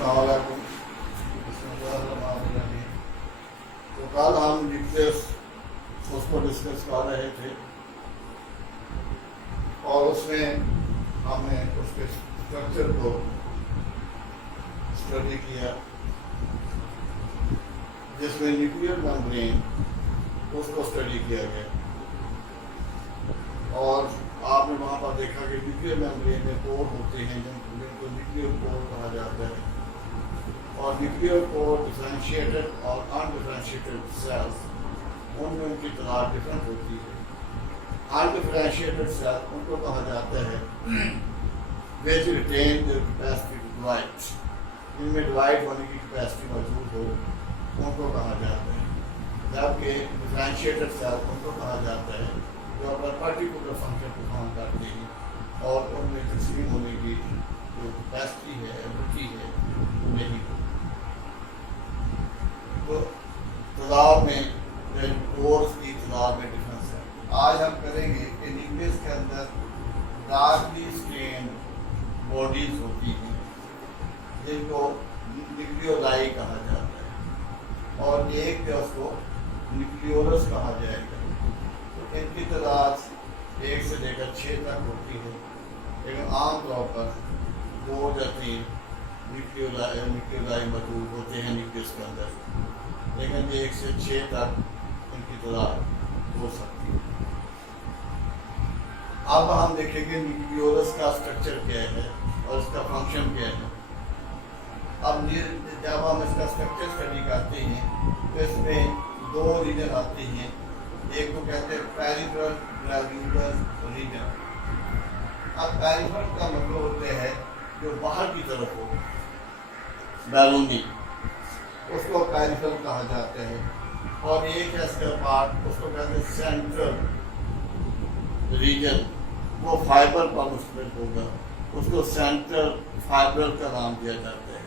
अस्सलामुअलैकुम। तो कल हम न्यूक्लियस उसको डिस्कस कर रहे थे और उसमें हमने उसके स्ट्रक्चर को स्टडी किया, जिसमें न्यूक्लियर मेम्ब्रेन उसको स्टडी किया गया। और आपने वहाँ पर देखा कि न्यूक्लियर मेम्ब्रेन में पोर होते हैं जिनको न्यूक्लियर पोर कहा जाता है। और न्यूक्लियर पोर डिफरेंशिएटेड और अनडिफरेंशिएटेड सेल्स, उनमें उनकी तादाद डिफरेंट होती है। अनडिफरेंशिएटेड सेल उनको कहा जाता है which retain the capacity to divide, इनमें डिवाइड होने की कैपेसिटी मौजूद हो, उनको कहा जाता है। जबकि डिफरेंशिएटेड सेल उनको कहा जाता है जो अपना पर्टिकुलर फंक्शन परफॉर्म करते हैं और उनमें तस्लीम होने की जो कैपेसिटी है, एबिलिटी है, वो नहीं होती। तो तादाद में कोर्स की तादाद में डिफरेंस है। आज हम करेंगे कि न्यूक्लियस के अंदर डार्कली स्टेन्ड बॉडीज होती हैं जिनको न्यूक्लियोलाई कहा जाता है, और एक जो उसको न्यूक्लियोलस कहा जाएगा। तो इनकी तादाद 1 से लेकर 6 तक होती है, लेकिन आमतौर पर 2 या 3 न्यूक्लियोलाई मौजूद होते हैं न्यूक्लियस के अंदर, लेकिन 1 से 6 तक इनकी तादाद हो सकती है। अब हम देखेंगे न्यूक्लियोलस का स्ट्रक्चर क्या है और इसका फंक्शन क्या है। अब जब हम इसका स्ट्रक्चर स्टडी करते हैं तो इसमें 2 रीजन आते हैं। एक को कहते हैं पेरिफेरल ग्लैंडुलर रीजन। अब पेरिफेरल का मतलब होते हैं जो बाहर की तरफ हो, बैरूनी, उसको पेरिफेरल कहा जाता है। और एक है इसका पार्ट, उसको कहते हैं सेंट्रल रीजन, वो फाइबर पर मुश्तमिल होगा, उसको सेंट्रल फाइबर का नाम दिया जाता है।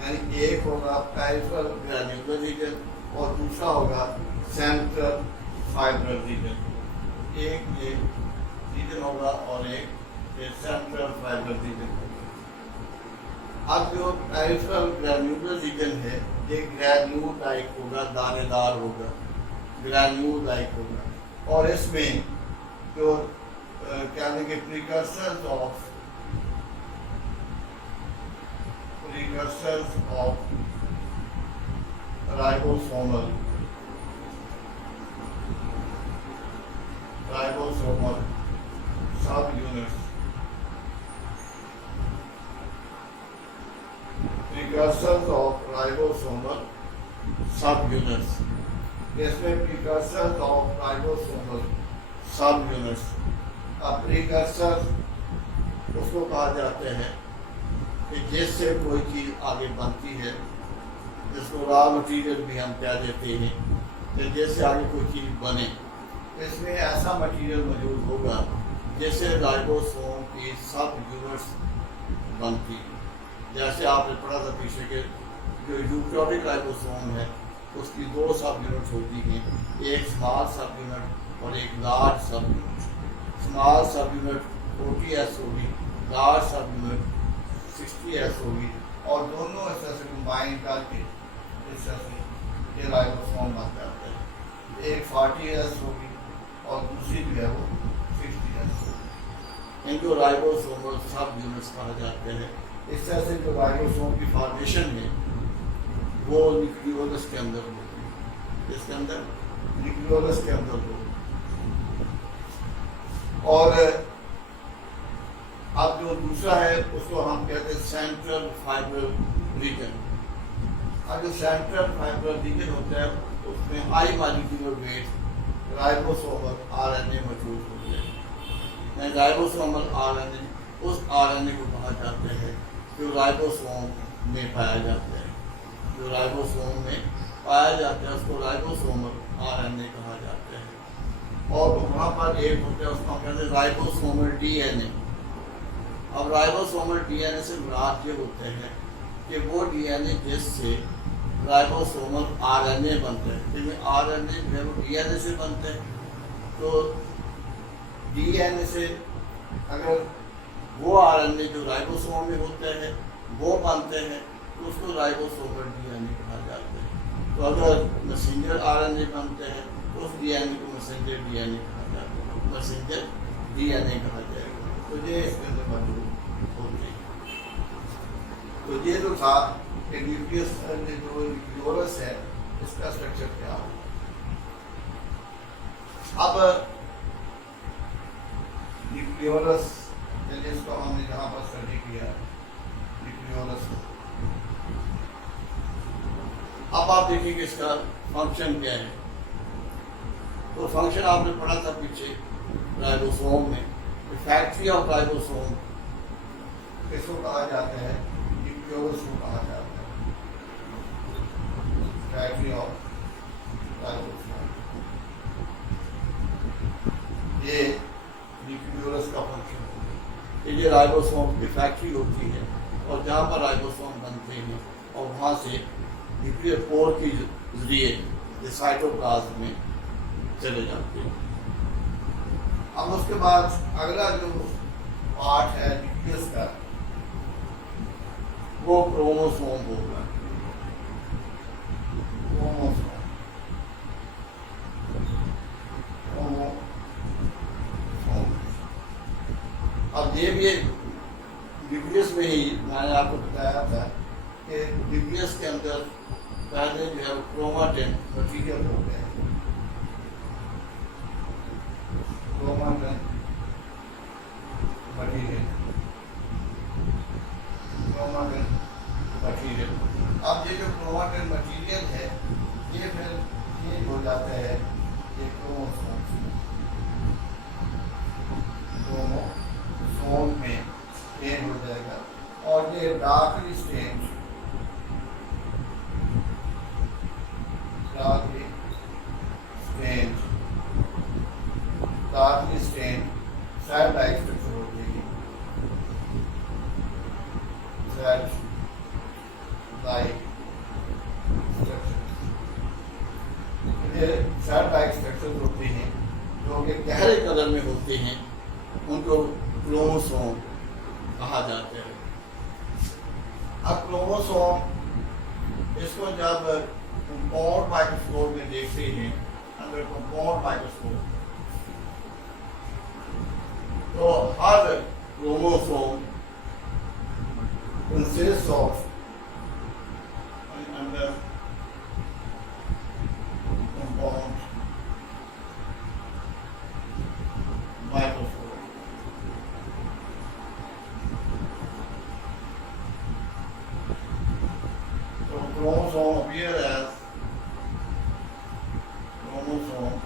यानी एक होगा पेरिफेरल ग्लैंडुलर रीजन और दूसरा होगा सेंट्रल फाइबर रीजन। एक ये रीजन होगा और एक ये सेंट्रल फाइबर रीजन होगा। अब जो पेरिफेरल ग्लैंडुलर रीजन है ये ग्रैन्यूल लाइक होगा, दानेदार होगा, ग्रैन्यूल लाइक होगा। और इसमें जो कहने के प्रिकर्सर्स ऑफ राइबोसोमल सब यूनिट्स, प्रिकर्सर्स ऑफ राइबोसोमल सब यूनिट्स, इसमें प्रिकर्सर्स ऑफ राइबोसोमल सब यूनिट्स। अब प्रिकर्सर उसको कहा जाता है कि जिससे कोई चीज़ आगे बनती है, जिसको रॉ मटेरियल भी हम कह देते हैं, कि जैसे आगे कोई चीज़ बने इसमें ऐसा मटेरियल मौजूद होगा जैसे राइबोसोम की सब यूनिट्स बनती है। जैसे आपने पढ़ा था पीछे के जो यूकैरियोटिक राइबोसोम है उसकी 2 सब यूनिट्स होती हैं, एक स्मॉल सब यूनिट और एक लार्ज सब यूनिट। स्मॉल सब यूनिट 40S होगी, लार्ज सब यूनिट 60S होगी, और दोनों इस तरह से कंबाइन करके इस तरह से ये राइबोसोम बन जाता है। एक 40S होगी और दूसरी जो है वो 60S होगी। इनको राइबोसोमल सब यूनिट्स कहा जाते हैं। इस तरह से जो राइबोसोम की फॉर्मेशन है वो न्यूक्लियोलस के अंदर होती है, इसके अंदर न्यूक्लियोलस के अंदर होगी। और अब जो दूसरा है उसको हम कहते हैं सेंट्रल फाइबर रीजन। अब जो सेंट्रल फाइबर रीजन होता है उसमें high molecular weight ribosomal RNA मौजूद होते हैं। राइबोसोमल आरएनए उस आरएनए को कहा जाता है जो राइबोसोम में पाया जाता है। जो राइबोसोम में पाया जाता है उसको राइबोसोमल आरएनए कहा जाता है। और वहाँ पर एक होता है उसको हम कहते हैं राइबोसोमल डीएनए। अब राइबोसोमल डीएनए से मुराद ये होते हैं कि वो डीएनए जिससे राइबोसोमल आरएनए बनते हैं, क्योंकि आरएनए जो है वो डीएनए से बनते हैं। तो डीएनए से अगर वो आरएनए जो राइबोसोम में होते हैं वो बनते हैं तो उसको राइबोसोमल डीएनए कहा जाता है। तो अगर मैसेंजर आरएनए बनते हैं तो उस डीएनए को मैसेंजर डीएनए कहा जाता है, मैसेंजर डीएनए कहा जाएगा। तो ये इसके अंदर मौजूद होते हैं। तो ये जो था न्यूक्लियस जो न्यूक्लियोलस है इसका स्ट्रक्चर क्या होगा। अब न्यूक्लियोलस जिसको हमने जहाँ पर स्टडी किया न्यूक्लियोलस, अब आप देखिए इसका फंक्शन क्या है। तो फंक्शन आपने पढ़ा था पीछे राइबोसोम में, फैक्ट्री ऑफ राइबोसोम किसको कहा जाता है, न्यूक्लियोलस को कहा जाता है, फैक्ट्री ऑफ राइबोसोम। ये न्यूक्लियोलस का फंक्शन है। ये राइबोसोम की फैक्ट्री होती है और जहाँ पर राइबोसोम बनते हैं और वहाँ से न्यूक्लियर पोर के जरिए साइटोप्लाज्म में चले जाते हैं। अब उसके बाद अगला जो पार्ट है न्यूक्लियस का वो क्रोमोसोम होगा। क्रोमोसोम अब ये भी न्यूक्लियस में ही मैंने आपको बताया था कि न्यूक्लियस के अंदर पहले जो है क्रोमाटिन मटीरियल होते हैं। Chromatin material, chromatin material. अब ये जो क्रोमाटिन मटीरियल है ये फिर चेंज हो जाता है ये क्रोमोसोम में चेंज हो जाएगा और ये darkly stained cell like structure होती है। सेल लाइक स्ट्रक्चर, ये सेल लाइक स्ट्रक्चर होते हैं जो कि गहरे कलर में होते हैं, उनको क्रोमोसोम कहा जाता है। अब क्रोमोसोम इसको जब कंपाउंड माइक्रोस्कोप में देखते हैं, अंदर कंपाउंड माइक्रोस्कोप, तो हर क्रोमोसोम कंसिस्ट ऑफ अंदर कंपाउंड माइक्रोस्कोप। तो chromosome appear as chromosome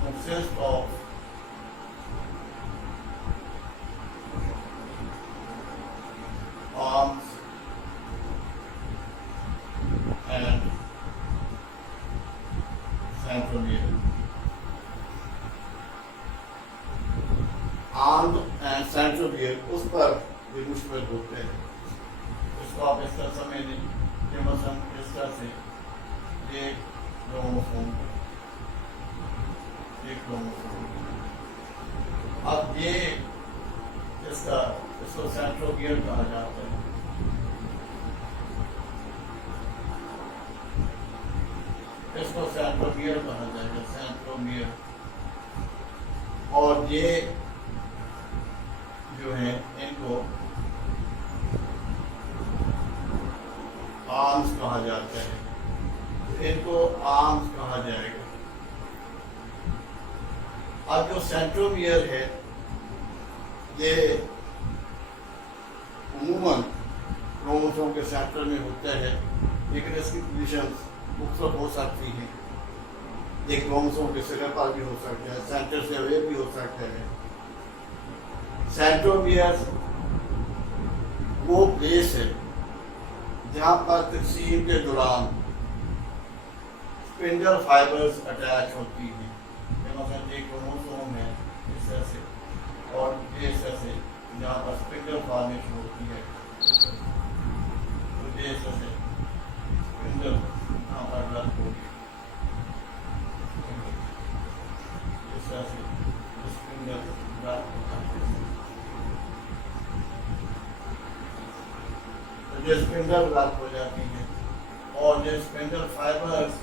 consists of arms and centromere. Arm and centromere उस पर भी मुश्तमिल होते हैं। इसको आप इस तरह समझ लें कि मसलन इस तरह से ये क्रोमोसोम, अब ये इसको सेंट्रोमियर कहा जाता है। इसको सेंट्रोमियर कहा जाएगा, सेंट्रोमियर। और ये जो है इनको आर्म्स कहा जाता है, इनको आर्म्स कहा जाएगा। अब जो सेंट्रोमियर है ये उम्मूमन क्रोमोसोम के सेंटर में होता है, लेकिन इसकी पोजीशन मुख्तलिफ हो सकती है। एक क्रोमोसोम के सिरे पर भी हो सकता है, सेंटर से अवे भी हो सकता है। सेंट्रोमियर वो प्लेस है जहाँ पर तकसीम के दौरान स्पिंडल फाइबर्स अटैच होती हैं। मतलब एक क्रोमोसोम है इस तरह से और इस तरह से जहाँ पर स्पिंडल फॉर्मेशन होती है, तो इस तरह से स्पिंडल यहाँ पर रख होगी, इस तरह से स्पिंडल रख होता है। तो जो स्पिंडल रॉक हो जाती है, और जो स्पिंडल फाइबर्स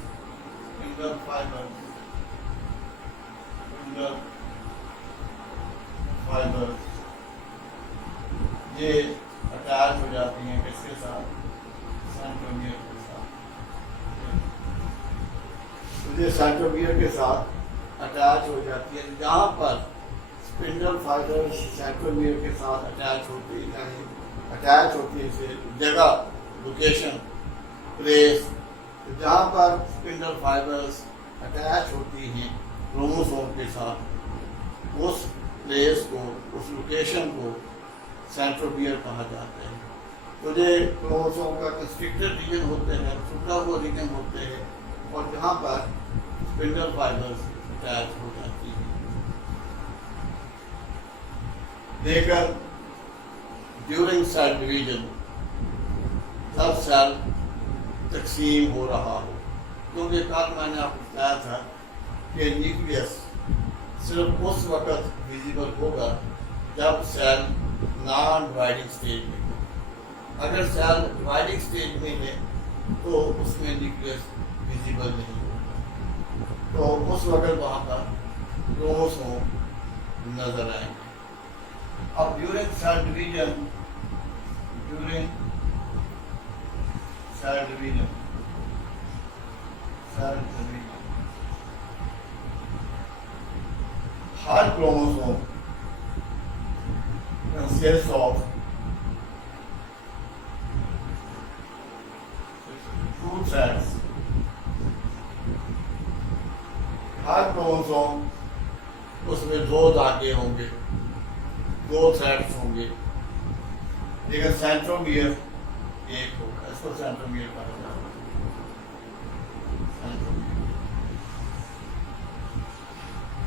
ये अटैच हो जाती हैं किसके साथ? सेंट्रोमियर के साथ। तो ये सेंट्रोमियर के साथ अटैच हो जाती है। जहाँ पर स्पिंडल फाइबर्स सेंट्रोमियर के साथ अटैच होती है जगह, लोकेशन, प्लेस, तो जहाँ पर स्पिंडल फाइबर्स अटैच होती हैं क्रोमोसोम के साथ, उस प्लेस को, उस लोकेशन को सेंट्रोमियर कहा जाता है। तो ये क्रोमोसोम का कंस्ट्रिक्टेड रीजन होते हैं, छुटा हुआ रीजन होते हैं, और जहाँ पर स्पिंडल फाइबर्स अटैच हो जाती है। लेकिन ड्यूरिंग सेल डिवीजन, जब सेल तकसीम हो रहा हो, क्योंकि कल मैंने आपको बताया था कि न्यूक्लियस सिर्फ उस वक्त विजिबल होगा जब सेल नॉन डिवाइडिंग स्टेज में हो। अगर सेल डिवाइडिंग स्टेज में है तो उसमें न्यूक्लियस विजिबल नहीं होगा, तो उस वक्त वहाँ पर क्रोमोसोम नजर आएंगे। अब ड्यूरिंग सेल डिवीजन हर क्रोमोसोम consists of 2 threads। हर क्रोमोसोम उसमें 2 धागे होंगे, 2 थ्रेड्स होंगे, लेकिन सेंट्रोमियर एक होगा। इसको सेंट्रोमियर कहा जाता है।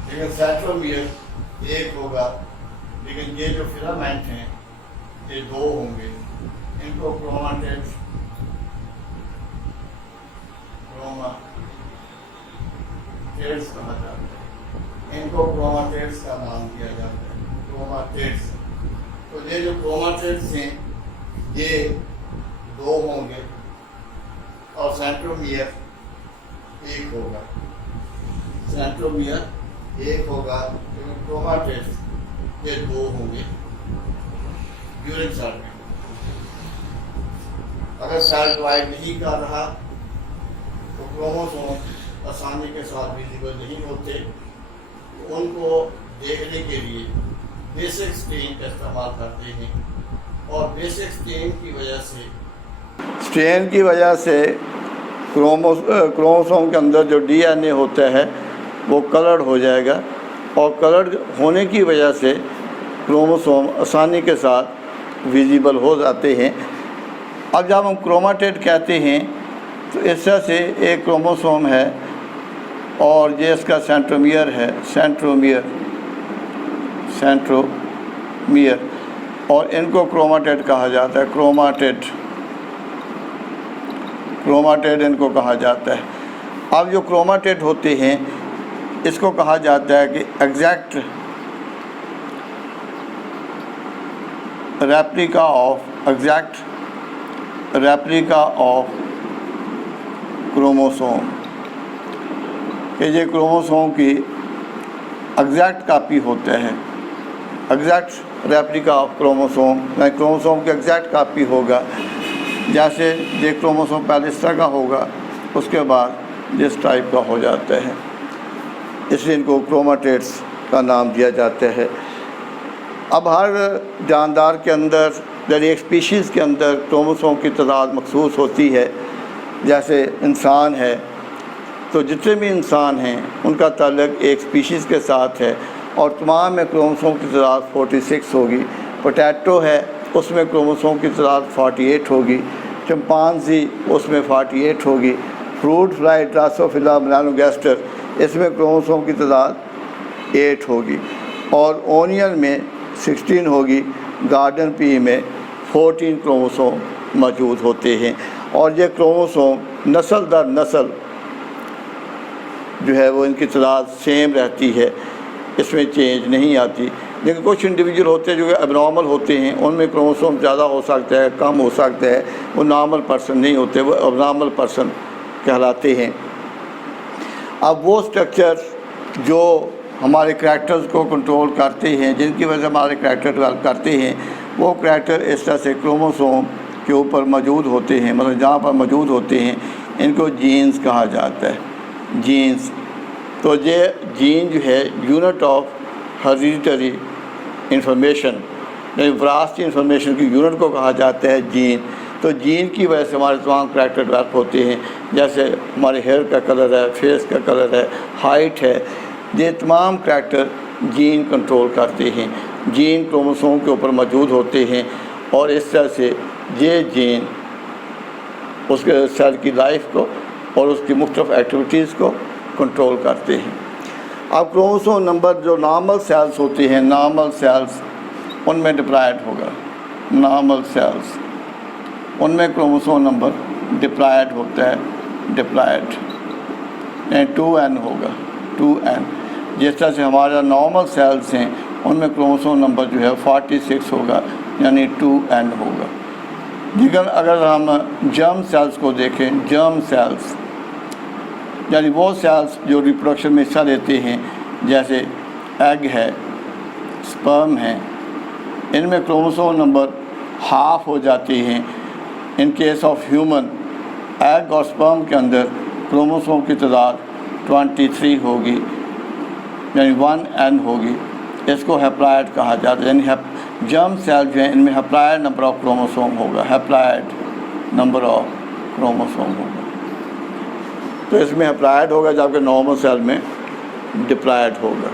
लेकिन सेंट्रोमियर एक होगा, लेकिन ये जो फिलामेंट हैं ये 2 होंगे। इनको क्रोमाटिड्स कहा जाता है। इनको क्रोमाटिड्स का नाम दिया जाता है, क्रोमाटिड्स। तो ये जो क्रोमाटिड्स हैं ये 2 होंगे और सेंट्रोमियर एक होगा। सेंट्रोमियर एक होगा, लेकिन क्रोमाटिड्स ये 2 होंगे ड्यूरिंग सेल में। अगर सेल डिवाइड नहीं कर रहा तो क्रोमोसोम आसानी के साथ विजिबल नहीं होते। उनको देखने के लिए बेसिक स्टेन का इस्तेमाल करते हैं, और बेसिक स्टेन की वजह से क्रोमोसोम के अंदर जो डीएनए होता है वो कलर्ड हो जाएगा, और कलर्ड होने की वजह से क्रोमोसोम आसानी के साथ विजिबल हो जाते हैं। अब जब हम क्रोमाटिड कहते हैं तो इस तरह से एक क्रोमोसोम है और ये इसका सेंट्रोमियर है, सेंट्रोमियर, और इनको क्रोमाटिड कहा जाता है। क्रोमाटिड इनको कहा जाता है। अब जो क्रोमाटिड होते हैं इसको कहा जाता है कि एग्जैक्ट रेप्लिका ऑफ क्रोमोसोम, कि ये क्रोमोसोम की एग्जैक्ट कापी होते हैं। Exact replica of chromosome, chromosome की एग्जैक्ट कापी होगा। जैसे ये क्रोमोसोम पहले इस तरह का होगा, उसके बाद जिस टाइप का हो जाता है, इसलिए इनको क्रोमाटिड्स का नाम दिया जाता है। अब हर जानदार के अंदर, यानी एक स्पीशीज़ के अंदर क्रोमोसोम की तादाद मखसूस होती है। जैसे इंसान है तो जितने भी इंसान हैं उनका ताल्लुक़ एक स्पीशीज़ के साथ है, और तमाम में क्रोमोसोम की तादाद 46 होगी। पोटैटो है उसमें क्रोमोसोम की तादाद 48 होगी। चिंपांजी उसमें 48 होगी। फ्रूट फ्लाई, ड्रासोफिला, मेलानोगास्टर, इसमें क्रोमोसोम की तादाद 8 होगी, और ओनियन में 16 होगी। गार्डन पी में 14 क्रोमोसोम मौजूद होते हैं, और ये क्रोमोसोम नस्ल दर नस्ल जो है वो इनकी तादाद सेम रहती है, इसमें चेंज नहीं आती। लेकिन कुछ इंडिविजुअल होते हैं जो एबनॉर्मल होते हैं, उनमें क्रोमोसोम ज़्यादा हो सकता है, कम हो सकता है, वो नॉर्मल पर्सन नहीं होते, वो एबनॉर्मल पर्सन कहलाते हैं। अब वो स्ट्रक्चर जो हमारे करैक्टर्स को कंट्रोल करते हैं, जिनकी वजह से हमारे करैक्टर डेवलप करते हैं, वो करैक्टर इस तरह से क्रोमोसोम के ऊपर मौजूद होते हैं, मतलब जहाँ पर मौजूद होते हैं इनको जीन्स कहा जाता है, जीन्स। तो ये जीन जो है यूनिट ऑफ हेरिडिटरी इंफॉर्मेशन, यानी विरासती इंफॉर्मेशन की यूनिट को कहा जाता है जीन। तो जीन की वजह से हमारे तमाम करैक्टर डेवलप होते हैं, जैसे हमारे हेयर का कलर है, फेस का कलर है, हाइट है, ये तमाम करैक्टर जीन कंट्रोल करते हैं, जीन क्रोमोसोम के ऊपर मौजूद होते हैं और इस तरह से ये जीन उसके सेल की लाइफ को और उसकी मुख्तलिफ एक्टिविटीज़ को कंट्रोल करते हैं। अब क्रोमोसोम नंबर जो नॉर्मल सेल्स होते हैं, नॉर्मल सेल्स उनमें डिप्लॉयड होगा, नॉर्मल सेल्स उनमें क्रोमोसोम नंबर डिप्लॉयड होता है, डिप्लॉयड यानी 2n होगा, 2n। जिस तरह से हमारा नॉर्मल सेल्स हैं उनमें क्रोमोसोम नंबर जो है 46 होगा, यानी 2n होगा। लेकिन अगर हम जर्म सेल्स को देखें, जर्म सेल्स यानी वो सेल्स जो रिप्रोडक्शन में हिस्सा लेते हैं, जैसे एग है, स्पर्म है, इनमें क्रोमोसोम नंबर हाफ हो जाते हैं। In case of human, egg और स्पर्म के अंदर क्रोमोसोम की तादाद 23 होगी, यानी 1n होगी। इसको हैप्लॉयड कहा जाता है, यानी जर्म सेल जो है इनमें हैप्लॉयड नंबर ऑफ क्रोमोसोम होगा, हैप्लॉयड नंबर ऑफ क्रोमोसोम होगा। तो इसमें हैप्लॉयड होगा जबकि नॉर्मल सेल में डिप्लॉयड होगा।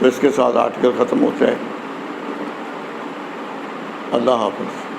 तो इसके साथ आर्टिकल ख़त्म होता है। अल्लाह हाफ़िज़।